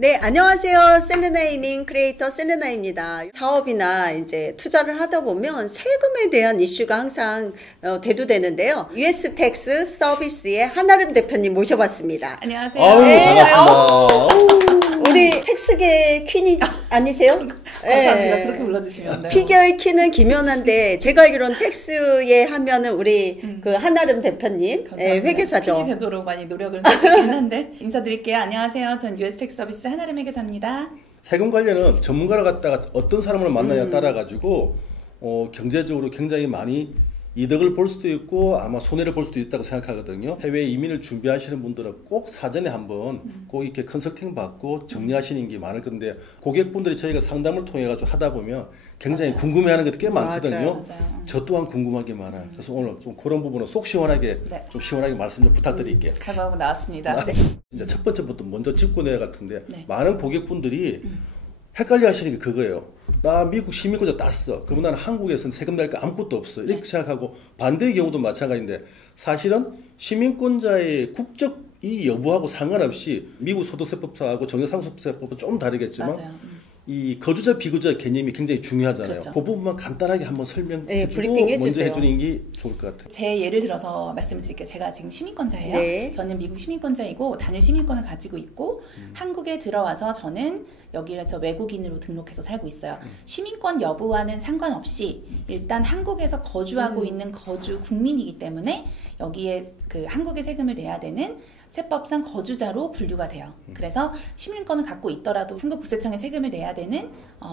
네, 안녕하세요. 셀레나이밍 크리에이터 셀레나입니다. 사업이나 이제 투자를 하다 보면 세금에 대한 이슈가 항상 대두되는데요. US 텍스 서비스의 한아름 대표님 모셔봤습니다. 안녕하세요. 아유, 네, 반갑습니다. 우리 텍스계 퀸이 아니세요? 감사합니다. 네. 그렇게 불러주시면 돼요. 피겨의 퀸은 김연아인데 제가 알기로는 텍스에 하면은 우리 그 한아름 대표님 회계사죠. 퀸이 되도록 많이 노력을 하고 있긴 한데 인사드릴게요. 안녕하세요. 전 US 텍스 서비스 한아름 회계사입니다. 세금 관련은 전문가를 갖다가 어떤 사람을 만나냐에 따라 가지고 경제적으로 굉장히 많이 이득을 볼 수도 있고 아마 손해를 볼 수도 있다고 생각하거든요. 해외 이민을 준비하시는 분들은 꼭 사전에 한번 꼭 이렇게 컨설팅 받고 정리하시는 게 많을 건데 고객분들이 저희가 상담을 통해 가지고 하다 보면 굉장히 궁금해하는 것도 꽤 많거든요. 맞아요. 저 또한 궁금한 게 많아요. 그래서 오늘 좀 그런 부분은 속 시원하게 좀 시원하게 말씀 좀 부탁드릴게요. 각오하고 나왔습니다. 네. 이제 첫 번째부터 먼저 짚고 내야 같은데 많은 고객분들이 헷갈려 하시는 게 그거예요. 나 미국 시민권자 땄어. 그러면 나는 한국에서는 세금 낼 거 아무것도 없어. 이렇게 생각하고 반대의 경우도 마찬가지인데 사실은 시민권자의 국적이 여부하고 상관없이 미국 소득세법상하고 정액상속세법은 좀 다르겠지만 맞아요. 이 거주자 비거주자 개념이 굉장히 중요하잖아요. 그렇죠. 그 부분만 간단하게 한번 설명해주고 브리핑 먼저 해주세요. 해주는 게 좋을 것 같아요. 제 예를 들어서 말씀드릴게요. 제가 지금 시민권자예요. 네. 저는 미국 시민권자이고 단일 시민권을 가지고 있고 한국에 들어와서 저는 여기에서 외국인으로 등록해서 살고 있어요. 시민권 여부와는 상관없이 일단 한국에서 거주하고 있는 거주 국민이기 때문에 여기에 그 한국의 세금을 내야 되는 세법상 거주자로 분류가 돼요. 그래서 시민권을 갖고 있더라도 한국 국세청에 세금을 내야 되는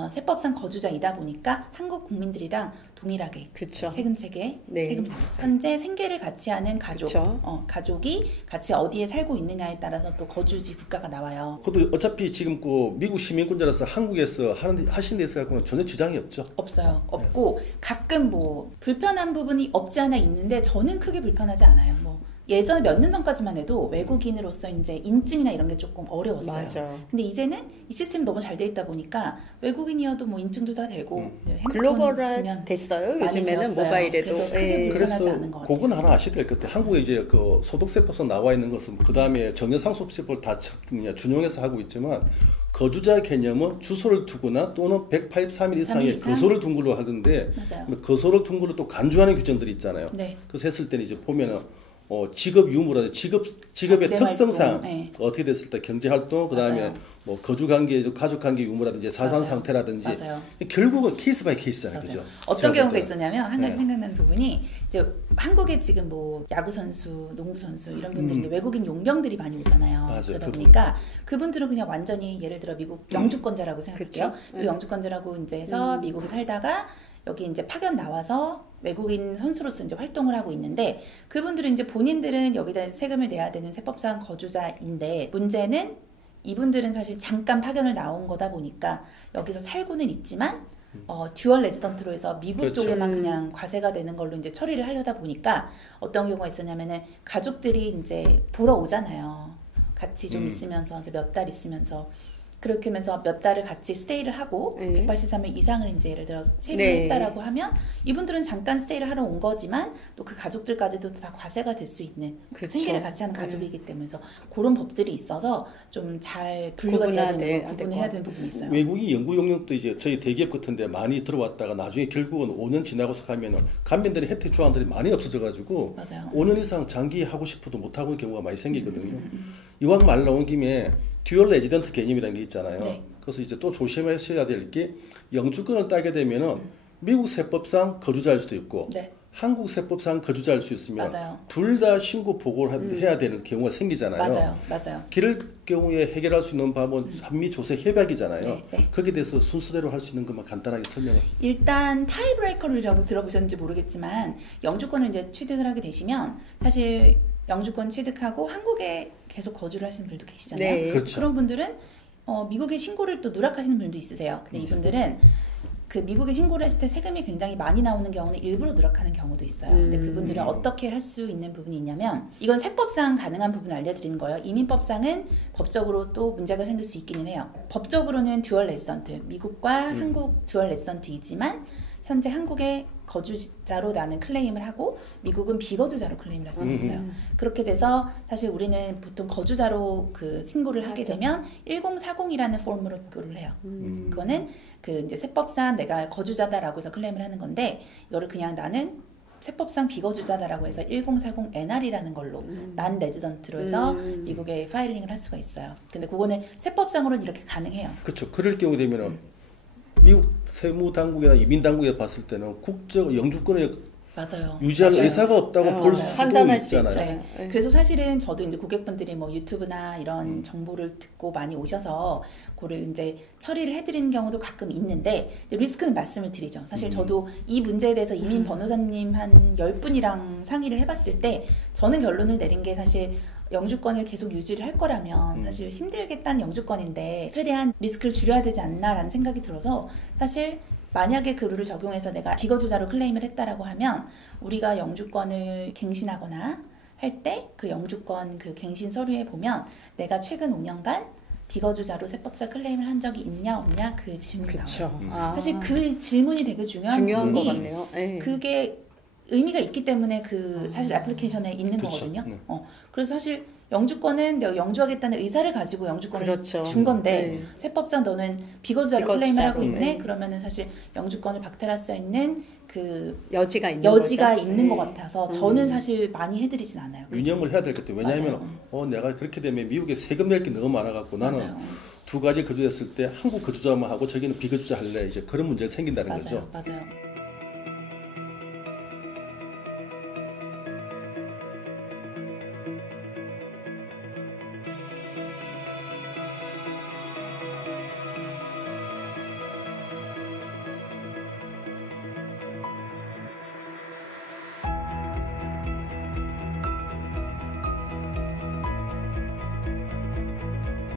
세법상 거주자이다 보니까 한국 국민들이랑 동일하게 그쵸. 세금 체계에 네. 세금을 내고 있어요. 현재 생계를 같이 하는 가족, 그쵸. 가족이 같이 어디에 살고 있느냐에 따라서 또 거주지 국가가 나와요. 그것도 어차피 지금 그 미국 시민권자로서 한국에서 하신 데서 갖고는 전혀 지장이 없죠. 없어요. 없고 가끔 뭐 불편한 부분이 없지 않아 있는데 저는 크게 불편하지 않아요. 뭐 예전에 몇 년 전까지만 해도 외국인으로서 이제 인증이나 이런 게 조금 어려웠어요. 맞아. 근데 이제는 이 시스템이 너무 잘 돼 있다 보니까 외국인이어도 뭐 인증도 다 되고 글로벌화 됐어요. 요즘에는 모바일에도. 그래서 크게 불편하지 않은 것 같아요. 그건 하나 아셔야 될 것 같아요. 한국에 이제 그 소득세법상 나와 있는 것은 그 다음에 정액상속세법을 다 준용해서 하고 있지만 거주자 개념은 주소를 두거나 또는 183일 이상의 거소를 둔 걸로 하는데 거소를 둔 걸로 또 간주하는 규정들이 있잖아요. 네. 그래서 했을 때는 이제 보면은 직업 유무라든지 직업의 특성상 어떻게 됐을 때 경제활동 그다음에 뭐 거주관계 가족관계 유무라든지 자산 상태라든지 결국은 케이스 바이 케이스잖아요. 그죠? 어떤 경우가 있었냐면 한 가지 생각나는 부분이 이제 한국에 지금 뭐 야구 선수, 농구 선수 이런 분들인데 외국인 용병들이 많이 오잖아요. 그러다 보니까 그분들은 그냥 완전히 예를 들어 미국 영주권자라고 생각할게요. 영주권자라고 이제 해서 미국에 살다가 여기 이제 파견 나와서 외국인 선수로서 이제 활동을 하고 있는데 그분들은 이제 본인들은 여기다 세금을 내야 되는 세법상 거주자인데 문제는 이분들은 사실 잠깐 파견을 나온 거다 보니까 여기서 살고는 있지만 듀얼 레지던트로 해서 미국 쪽에만 그냥 과세가 되는 걸로 이제 처리를 하려다 보니까 어떤 경우가 있었냐면은 가족들이 이제 보러 오잖아요. 같이 좀 있으면서 몇 달 있으면서 그렇게 하면서 몇 달을 같이 스테이를 하고 183일 이상을 이제 예를 들어 체류를 했다라고 하면 이분들은 잠깐 스테이를 하러 온 거지만 또 그 가족들까지도 다 과세가 될 수 있는 생계를 같이 하는 가족이기 때문에 그런 법들이 있어서 좀 잘 분류가 돼야 되는 구분을 해야 되는 부분이 있어요. 외국인 연구 용역도 이제 저희 대기업 같은데 많이 들어왔다가 나중에 결국은 5년 지나고서 가면은 간면들의 혜택 조항들이 많이 없어져가지고 5년 이상 장기 하고 싶어도 못 하고 있는 경우가 많이 생기거든요. 이왕 말 나온 김에 듀얼 레지던트 개념이라는 게 있잖아요. 그래서 이제 또 조심하셔야 될 게 영주권을 따게 되면은 미국 세법상 거주자일 수도 있고 한국 세법상 거주자일 수 있으면 둘 다 신고 보고를 해야 되는 경우가 생기잖아요. 맞아요. 그럴 경우에 해결할 수 있는 방법은 한미 조세 협약이잖아요. 거기에 대해서 순서대로 할 수 있는 것만 간단하게 설명해. 일단 타이브레이커라고 들어보셨는지 모르겠지만 영주권을 이제 취득을 하게 되시면 사실 영주권 취득하고 한국에 계속 거주를 하시는 분들도 계시잖아요. 그렇죠. 그런 분들은 미국에 신고를 또 누락하시는 분들도 있으세요. 근데 이분들은 그 미국에 신고를 했을 때 세금이 굉장히 많이 나오는 경우는 일부러 누락하는 경우도 있어요. 근데 그분들은 어떻게 할 수 있는 부분이 있냐면 이건 세법상 가능한 부분을 알려드리는 거예요. 이민법상은 법적으로 또 문제가 생길 수 있기는 해요. 법적으로는 듀얼 레지던트, 미국과 한국 듀얼 레지던트이지만 현재 한국에 거주자로 나는 클레임을 하고 미국은 비거주자로 클레임을 할 수가 있어요. 그렇게 돼서 사실 우리는 보통 거주자로 그 신고를 하게 되면 1040이라는 폼으로 보고를 해요. 그거는 그 이제 세법상 내가 거주자다라고 해서 클레임을 하는 건데 이거를 그냥 나는 세법상 비거주자다라고 해서 1040 NR이라는 걸로 난 레지던트로 해서 미국에 파일링을 할 수가 있어요. 근데 그거는 세법상으로는 이렇게 가능해요. 그렇죠. 그럴 경우 되면은 미국 세무 당국이나 이민 당국에 봤을 때는 국적 영주권을 맞아요. 유지할 맞아요. 의사가 없다고 볼 수도 판단할 수 있잖아요. 있죠. 네. 그래서 사실은 저도 이제 고객분들이 뭐 유튜브나 이런 정보를 듣고 많이 오셔서 그걸 이제 처리를 해드리는 경우도 가끔 있는데 리스크는 말씀을 드리죠. 사실 저도 이 문제에 대해서 이민 변호사님 한 10분이랑 상의를 해봤을 때 저는 결론을 내린 게 사실 영주권을 계속 유지를 할 거라면 사실 힘들겠다는 영주권인데 최대한 리스크를 줄여야 되지 않나라는 생각이 들어서 사실 만약에 그 룰을 적용해서 내가 비거주자로 클레임을 했다라고 하면 우리가 영주권을 갱신하거나 할 때 그 영주권 그 갱신 서류에 보면 내가 최근 5년간 비거주자로 세법상 클레임을 한 적이 있냐 없냐 그 질문이 나와요. 사실 그 질문이 되게 중요한 것 같네요. 그게 의미가 있기 때문에 그 사실 애플리케이션에 있는 거거든요. 그래서 사실 영주권은 내가 영주하겠다는 의사를 가지고 영주권을 준 건데 세법상 너는 비거주자로 클레임을 하고 있네. 그러면은 사실 영주권을 박탈할 수 있는 그 여지가 있는 것 같아서 저는 사실 많이 해드리진 않아요. 유념을 해야 될 것 같아요. 왜냐하면 내가 그렇게 되면 미국에 세금 낼 게 너무 많아갖고 나는 두 가지 거주했을 때 한국 거주자만 하고 저기는 비거주자 할래 이제 그런 문제가 생긴다는 거죠. 맞아요.